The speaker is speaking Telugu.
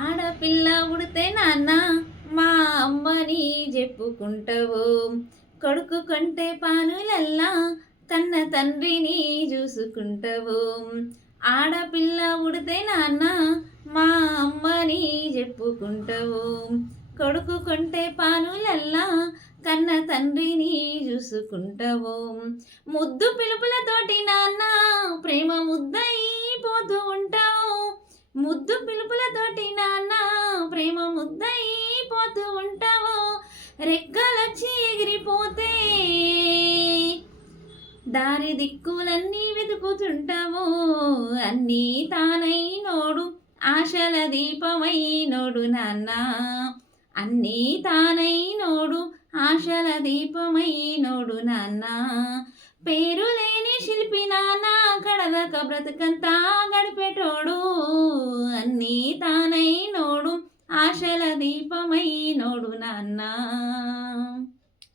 ఆడపిల్ల పుడితే నాన్న మా అమ్మని చెప్పుకుంటావు, కొడుకు కొంటే పానులల్లా కన్న తండ్రిని చూసుకుంటావు. ఆడపిల్ల పుడితే నాన్న మా అమ్మని చెప్పుకుంటావు, కొడుకు కొంటే పానులల్లా కన్న తండ్రిని చూసుకుంటావు. ముద్దు పిలుపులతోటి నాన్న ప్రేమ ముద్దయిపోతూ ఉంటావు, ముద్దు పిలుపులతోటి నాన్న ప్రేమ ముద్దయిపోతూ ఉంటావు. రెక్కలొచ్చి ఎగిరిపోతే దారి దిక్కులన్నీ వెతుకుతుంటావు. అన్నీ తానైనోడు ఆశల దీపమైనోడు నాన్న, అన్నీ తానైనోడు ఆశల దీపమైనోడు నాన్న. పేరు లేని శిల్పి నాన్న కడదక బ్రతుకంతా గడిపెటోడు, అన్నీ తానైనోడు ఆశల దీపమైనోడు నాన్న.